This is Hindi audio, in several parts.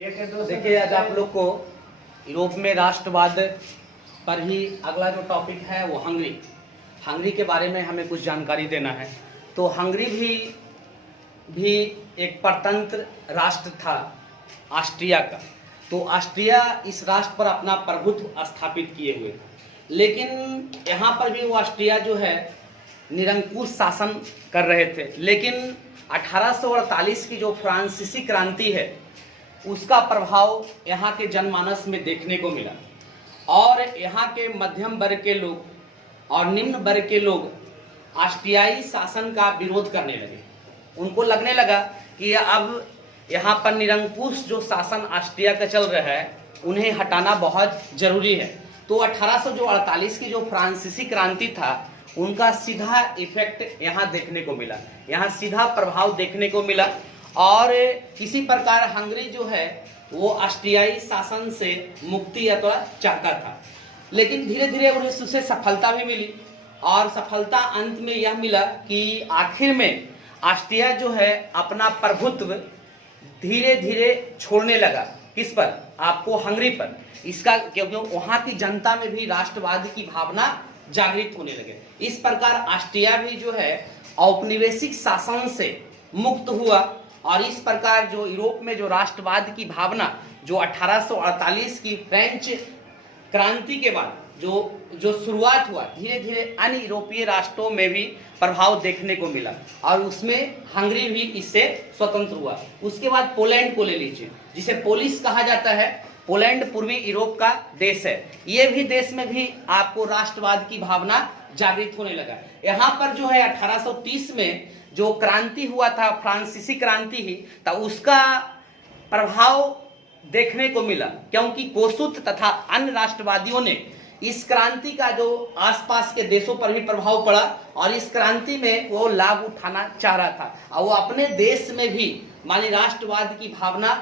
देखिए आज आप लोग को यूरोप में राष्ट्रवाद पर ही अगला जो टॉपिक है वो हंगरी के बारे में हमें कुछ जानकारी देना है। तो हंगरी भी एक परतंत्र राष्ट्र था ऑस्ट्रिया का। तो ऑस्ट्रिया इस राष्ट्र पर अपना प्रभुत्व स्थापित किए हुए था, लेकिन यहाँ पर भी वो ऑस्ट्रिया जो है निरंकुश शासन कर रहे थे। लेकिन 1848 की जो फ्रांसीसी क्रांति है उसका प्रभाव यहाँ के जनमानस में देखने को मिला और यहाँ के मध्यम वर्ग के लोग और निम्न वर्ग के लोग ऑस्ट्रियाई शासन का विरोध करने लगे। उनको लगने लगा कि अब यहाँ पर निरंकुश जो शासन ऑस्ट्रिया का चल रहा है उन्हें हटाना बहुत जरूरी है। तो 1848 की जो फ्रांसीसी क्रांति था उनका सीधा इफेक्ट यहाँ देखने को मिला, यहाँ सीधा प्रभाव देखने को मिला और किसी प्रकार हंगरी जो है वो ऑस्ट्रियाई शासन से मुक्ति अथवा चाहता था। लेकिन धीरे धीरे उन्हें उससे सफलता भी मिली और सफलता अंत में यह मिला कि आखिर में ऑस्ट्रिया जो है अपना प्रभुत्व धीरे धीरे छोड़ने लगा। किस पर? आपको हंगरी पर। इसका क्योंकि वहां की जनता में भी राष्ट्रवाद की भावना जागृत होने लगे। इस प्रकार ऑस्ट्रिया भी जो है औपनिवेशिक शासन से मुक्त हुआ और इस प्रकार जो यूरोप में जो राष्ट्रवाद की भावना जो 1848 की फ्रेंच क्रांति के बाद जो शुरुआत हुआ, धीरे धीरे अन्य यूरोपीय राष्ट्रों में भी प्रभाव देखने को मिला और उसमें हंगरी भी इससे स्वतंत्र हुआ। उसके बाद पोलैंड को ले लीजिए, जिसे पोलिस कहा जाता है। पोलैंड पूर्वी यूरोप का देश है। ये भी देश में भी आपको राष्ट्रवाद की भावना जागृत होने लगा। यहाँ पर जो है 1830 में जो क्रांति हुआ था, फ्रांसीसी क्रांति ही, तो उसका प्रभाव देखने को मिला, क्योंकि कोसुत तथा अन्य राष्ट्रवादियों ने इस क्रांति का जो आसपास के देशों पर भी प्रभाव पड़ा और इस क्रांति में वो लाभ उठाना चाह रहा था और वो अपने देश में भी मानी राष्ट्रवाद की भावना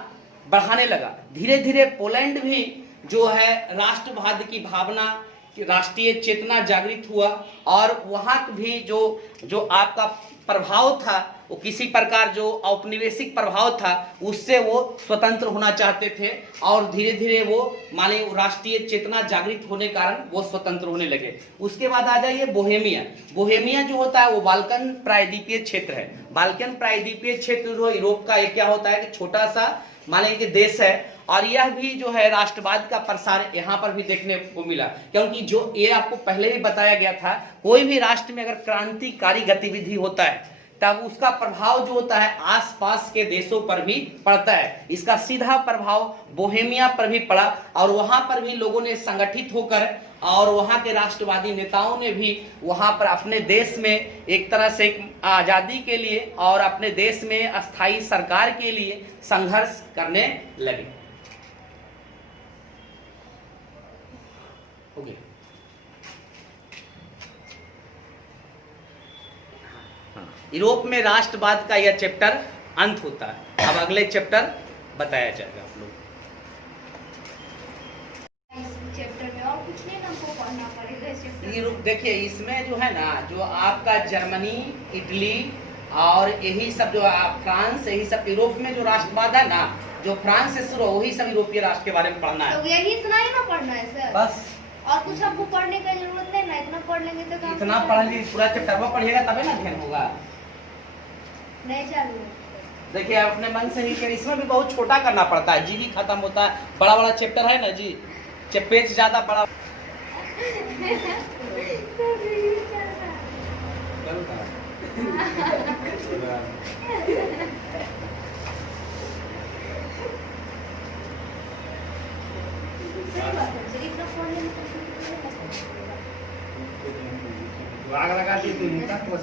बढ़ाने लगा। धीरे धीरे पोलैंड भी जो है राष्ट्रवाद की भावना, राष्ट्रीय चेतना जागृत हुआ और वहां भी जो आपका प्रभाव था वो किसी प्रकार जो औपनिवेशिक प्रभाव था उससे वो स्वतंत्र होना चाहते थे और धीरे धीरे वो माने राष्ट्रीय चेतना जागृत होने कारण वो स्वतंत्र होने लगे। उसके बाद आ जाइए बोहेमिया जो होता है वो बाल्कन प्रायद्वीपीय क्षेत्र है। बाल्कन प्रायद्वीपीय क्षेत्र जो यूरोप का एक क्या होता है कि छोटा सा माने कि देश है और यह भी जो है राष्ट्रवाद का प्रसार यहाँ पर भी देखने को मिला, क्योंकि जो ये आपको पहले ही बताया गया था, कोई भी राष्ट्र में अगर क्रांतिकारी गतिविधि होता है तब उसका प्रभाव जो होता है आसपास के देशों पर भी पड़ता है। इसका सीधा प्रभाव बोहेमिया पर भी पड़ा और वहां पर भी लोगों ने संगठित होकर और वहां के राष्ट्रवादी नेताओं ने भी वहां पर अपने देश में एक तरह से आजादी के लिए और अपने देश में अस्थायी सरकार के लिए संघर्ष करने लगे। ओके, यूरोप में राष्ट्रवाद का यह चैप्टर अंत होता है। अब अगले चैप्टर बताया जाएगा आप लोग। इस चैप्टर में और कुछ नहीं हमको पढ़ना पड़ेगा इस चैप्टर में। देखिए इसमें जो है ना जो आपका जर्मनी, इटली और यही सब जो फ्रांस, यही सब यूरोप में जो राष्ट्रवाद है ना, जो फ्रांस से शुरू वही सब यूरोपीय राष्ट्र के बारे में पढ़ना है। तो यही इतना ही ना पढ़ना है सर? बस और कुछ हमको पढ़ने की जरूरत नहीं ना, इतना पढ़ लेंगे तो काम इतना पढ़ लीजिए, पूरा चैप्टर पढ़िएगा तबे ना ध्यान होगा। नहीं चालू। देखिए अपने मन से ही, इसमें भी बहुत छोटा करना पड़ता है, जी भी खत्म होता है। बड़ा बड़ा चैप्टर है ना जी, पेज ज्यादा बड़ा आग लगा दी तो